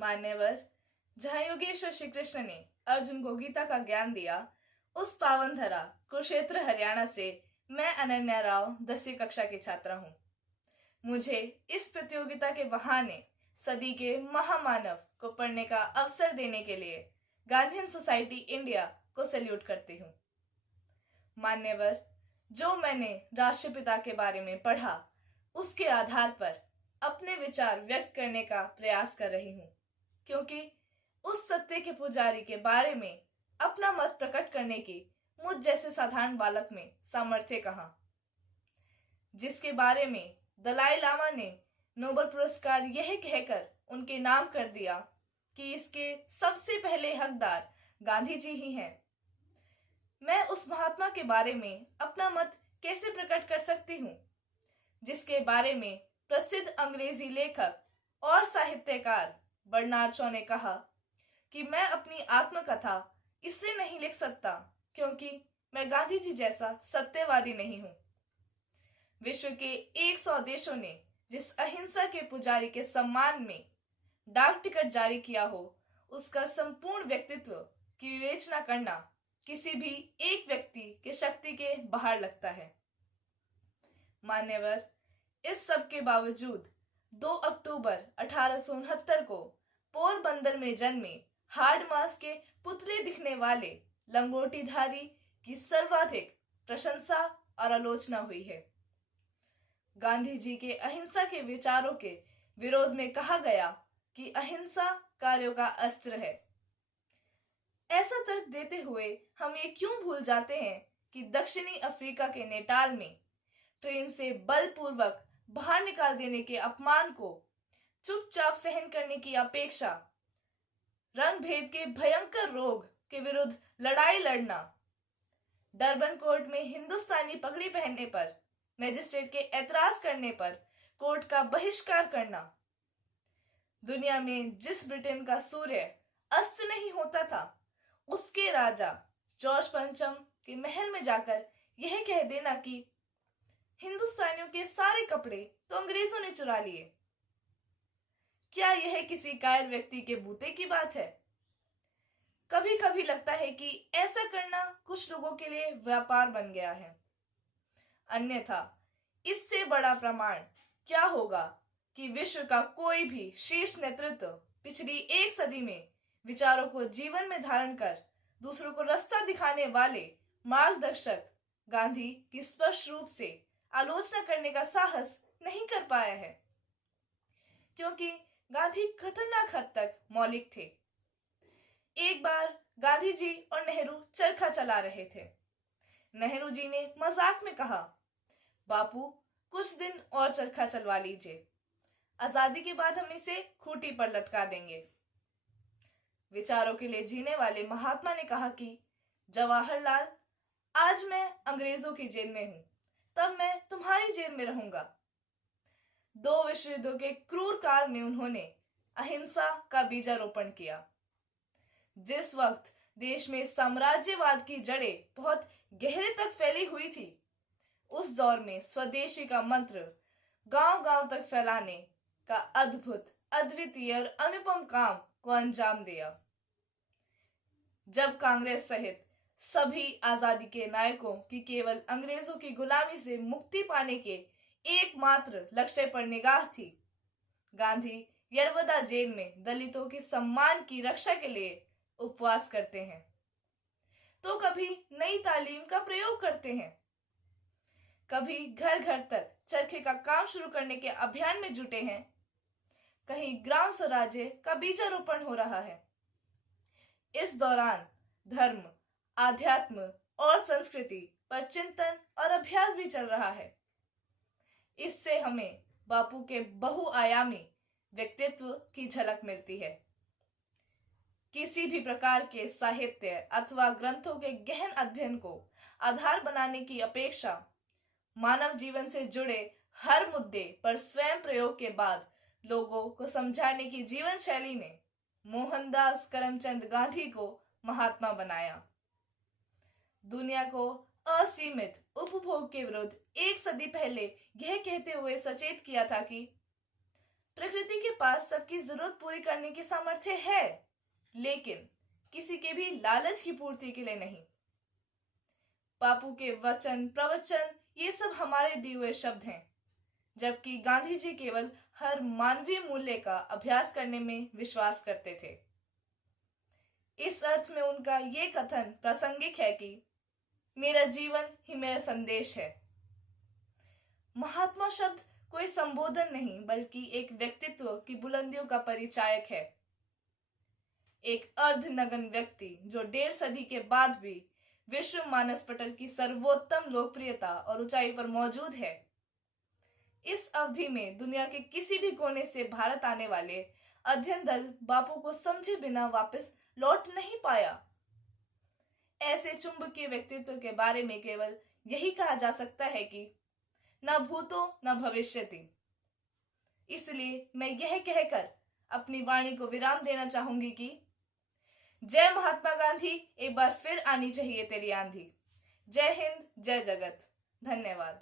मान्यवर, जहाँ योगेश्वर श्री कृष्ण ने अर्जुन को गीता का ज्ञान दिया, उस पावन धरा कुरुक्षेत्र हरियाणा से मैं अनन्या राव 10वीं कक्षा की छात्रा हूँ। मुझे इस प्रतियोगिता के बहाने सदी के महामानव को पढ़ने का अवसर देने के लिए गांधीयन सोसाइटी इंडिया को सैल्यूट करती हूँ। मान्यवर, जो मैंने राष्ट्रपिता के बारे में पढ़ा, उसके आधार पर अपने विचार व्यक्त करने का प्रयास कर रही हूँ, क्योंकि उस सत्य के पुजारी के बारे में अपना मत प्रकट करने की मुझ जैसे साधारण बालक में सामर्थ्य कहाँ, जिसके बारे में दलाई लामा ने नोबेल पुरस्कार यह कहकर उनके नाम कर दिया कि इसके सबसे पहले हकदार गांधी जी ही हैं। मैं उस महात्मा के बारे में अपना मत कैसे प्रकट कर सकती हूँ, जिसके बारे में प्रसिद्ध अंग्रेजी लेखक और साहित्यकार बर्नार्ड शॉ ने कहा कि मैं अपनी आत्मकथा इससे नहीं लिख सकता क्योंकि मैं गांधी जी जैसा सत्यवादी नहीं हूँ। विश्व के 100 देशों ने जिस अहिंसा के पुजारी के सम्मान में डाक टिकट जारी किया हो, उसका संपूर्ण व्यक्तित्व की विवेचना करना किसी भी एक व्यक्ति के शक्ति के बाहर लगता है। मान्यवर, इस सब के बावजूद 2 अक्टूबर 1869 को पोरबंदर में जन्मे हार्ड मास के पुतले दिखने वाले लंगोटीधारी की सर्वाधिक प्रशंसा और आलोचना हुई है। गांधी जी के अहिंसा के विचारों के विरोध में कहा गया कि अहिंसा कार्यों का अस्त्र है। ऐसा तर्क देते हुए हम ये क्यों भूल जाते हैं कि दक्षिणी अफ्रीका के नेटाल में ट्रेन से बलपूर्वक बाहर निकाल देने के अपमान को चुपचाप सहन करने की अपेक्षा रंग भेद के भयंकर रोग के विरुद्ध लड़ाई लड़ना, डरबन कोर्ट में हिंदुस्तानी पगड़ी पहनने पर मजिस्ट्रेट के ऐतराज करने पर कोर्ट का बहिष्कार करना, दुनिया में जिस ब्रिटेन का सूर्य अस्त नहीं होता था, उसके राजा जॉर्ज पंचम के महल में जाकर यह कह देना कि हिंदुस्तानियों के सारे कपड़े तो अंग्रेजों ने चुरा लिए। क्या यह किसी कायर व्यक्ति के बूते की बात है? कभी कभी लगता है कि ऐसा करना कुछ लोगों के लिए व्यापार बन गया है। अन्यथा इससे बड़ा प्रमाण क्या होगा कि विश्व का कोई भी शीर्ष नेतृत्व पिछली 1 सदी में विचारों को जीवन में धारण कर दूसरों को रास्ता दिखाने वाले मार्गदर्शक गांधी की स्पष्ट रूप से आलोचना करने का साहस नहीं कर पाया है, क्योंकि गांधी खतरनाक हद तक मौलिक थे। एक बार गांधी जी और नेहरू चरखा चला रहे थे। नेहरू जी ने मजाक में कहा, बापू कुछ दिन और चरखा चलवा लीजिए, आजादी के बाद हम इसे खूंटी पर लटका देंगे। विचारों के लिए जीने वाले महात्मा ने कहा कि जवाहरलाल, आज मैं अंग्रेजों की जेल में हूं, तब मैं तुम्हारी जेल में रहूंगा। 2 विश्व युद्धों के क्रूर काल में उन्होंने अहिंसा का बीजारोपण किया। जिस वक्त देश में साम्राज्यवाद की जड़ें बहुत गहरे तक फैली हुई थी, उस दौर में स्वदेशी का मंत्र गांव-गांव तक फैलाने का अद्भुत, अद्वितीय और अनुपम काम को अंजाम दिया। जब कांग्रेस सहित सभी आजादी के नायकों की केवल अंग्रेजों की गुलामी से मुक्ति पाने के एकमात्र लक्ष्य पर निगाह थी, गांधी यरवदा जेल में दलितों के सम्मान की रक्षा के लिए उपवास करते हैं, तो कभी नई तालीम का प्रयोग करते हैं, कभी घर घर तक चरखे का काम शुरू करने के अभियान में जुटे हैं, कहीं ग्राम स्वराज्य का बीजारोपण हो रहा है। इस दौरान धर्म, आध्यात्म और संस्कृति पर चिंतन और अभ्यास भी चल रहा है। इससे हमें बापू के बहुआयामी व्यक्तित्व की झलक मिलती है। किसी भी प्रकार के साहित्य अथवा ग्रंथों के गहन अध्ययन को आधार बनाने की अपेक्षा मानव जीवन से जुड़े हर मुद्दे पर स्वयं प्रयोग के बाद लोगों को समझाने की जीवन शैली ने मोहनदास करमचंद गांधी को महात्मा बनाया। दुनिया को असीमित उपभोग के विरुद्ध 1 सदी पहले यह कहते हुए सचेत किया था कि प्रकृति के पास सबकी जरूरत पूरी करने की सामर्थ्य है, लेकिन किसी के भी लालच की पूर्ति के लिए नहीं। बापू के वचन, प्रवचन, ये सब हमारे दिए हुए शब्द हैं, जबकि गांधी जी केवल हर मानवीय मूल्य का अभ्यास करने में विश्वास करते थे। इस अर्थ में उनका ये कथन प्रासंगिक है कि मेरा जीवन ही मेरा संदेश है। महात्मा शब्द कोई संबोधन नहीं, बल्कि एक व्यक्तित्व की बुलंदियों का परिचायक है। एक अर्धनग्न व्यक्ति जो 1.5 सदी के बाद भी विश्व मानस पटल की सर्वोत्तम लोकप्रियता और ऊंचाई पर मौजूद है। इस अवधि में दुनिया के किसी भी कोने से भारत आने वाले अध्ययन दल बापू को समझे बिना वापस लौट नहीं पाया। ऐसे चुंबकीय व्यक्तित्व के बारे में केवल यही कहा जा सकता है कि न भूतो न भविष्यति। इसलिए मैं यह कहकर अपनी वाणी को विराम देना चाहूंगी कि जय महात्मा गांधी, एक बार फिर आनी चाहिए तेरी आंधी। जय हिंद, जय जगत। धन्यवाद।